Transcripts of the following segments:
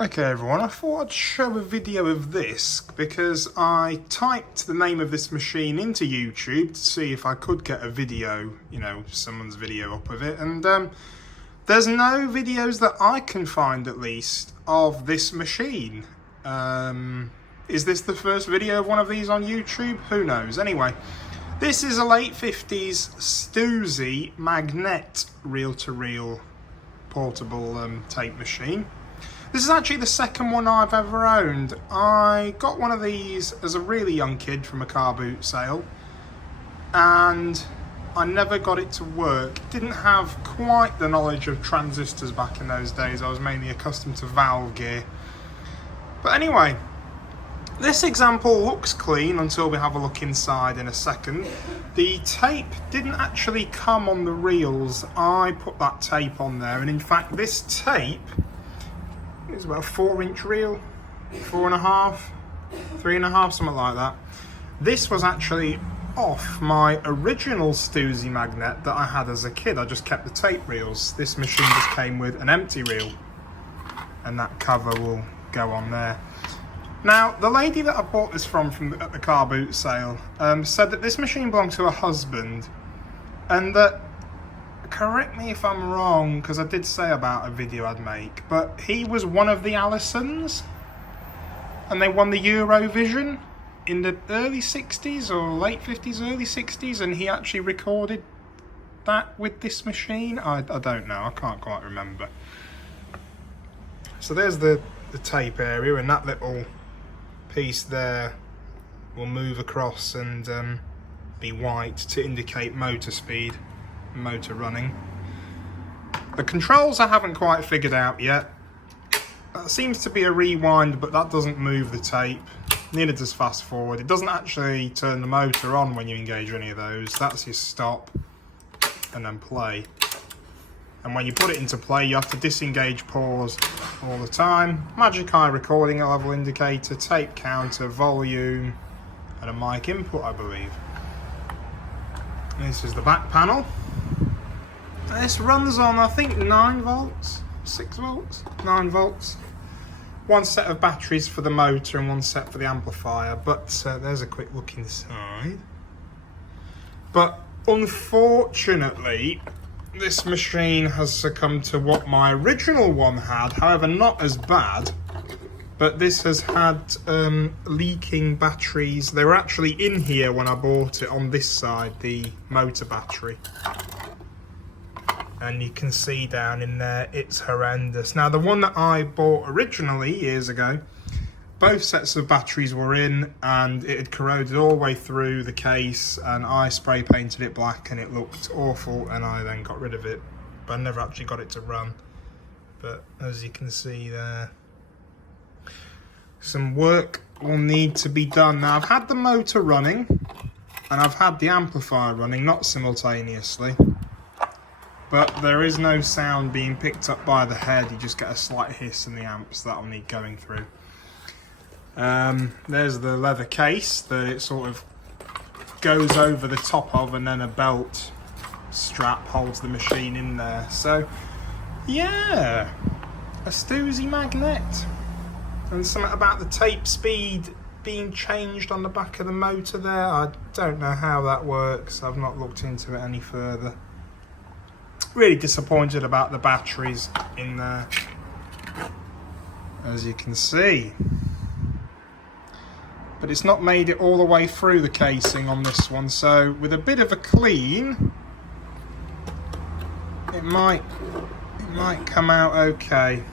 Okay everyone, I thought I'd show a video of this because I typed the name of this machine into YouTube to see if I could get a video, someone's video up of it, and there's no videos that I can find at least of this machine. Is this the first video of one of these on YouTube? Who knows? Anyway, this is a late 50s Stuzzi Magnette reel-to-reel portable tape machine. This is actually the second one I've ever owned. I got one of these as a really young kid from a car boot sale, and I never got it to work. Didn't have quite the knowledge of transistors back in those days. I was mainly accustomed to valve gear. But anyway, this example looks clean until we have a look inside in a second. The tape didn't actually come on the reels. I put that tape on there, and in fact this tape is about a 4-inch reel, 4.5, 3.5, something like that. This was actually off my original Stuzzi Magnette that I had as a kid. I just kept the tape reels. This machine just came with an empty reel, and that cover will go on there. Now, the lady that I bought this from at the car boot sale said that this machine belonged to her husband, and that, correct me if I'm wrong, because I did say about a video I'd make, but he was one of the Allisons, and they won the Eurovision in the early 60s or late 50s, early 60s, and he actually recorded that with this machine. I don't know, I can't quite remember. So there's the tape area, and that little piece there will move across and be white to indicate motor speed, motor running. The controls I haven't quite figured out yet. That seems to be a rewind, but that doesn't move the tape. Neither does fast forward. It doesn't actually turn the motor on when you engage any of those. That's your stop and then play. And when you put it into play, you have to disengage pause all the time. Magic eye recording level indicator, tape counter, volume, and a mic input, I believe. This is the back panel. This runs on, I think, 9 volts, 6 volts, 9 volts. One set of batteries for the motor and one set for the amplifier, but there's a quick look inside. But unfortunately, this machine has succumbed to what my original one had, however not as bad, but this has had leaking batteries. They were actually in here when I bought it on this side, the motor battery. And you can see down in there, it's horrendous. Now, the one that I bought originally years ago, both sets of batteries were in, and it had corroded all the way through the case, and I spray painted it black and it looked awful, and I then got rid of it. But I never actually got it to run. But as you can see there, some work will need to be done. Now, I've had the motor running, and I've had the amplifier running, not simultaneously. But there is no sound being picked up by the head. You just get a slight hiss in the amps that I'll need going through. There's the leather case that it sort of goes over the top of, and then a belt strap holds the machine in there. So, yeah, a Stuzzi Magnette. And something about the tape speed being changed on the back of the motor there. I don't know how that works. I've not looked into it any further. Really disappointed about the batteries in there, as you can see. But it's not made it all the way through the casing on this one, so with a bit of a clean, it might come out okay.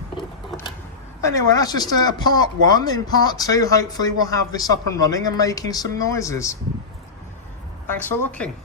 Anyway, that's just a part 1. In part 2, hopefully we'll have this up and running and making some noises. Thanks for looking.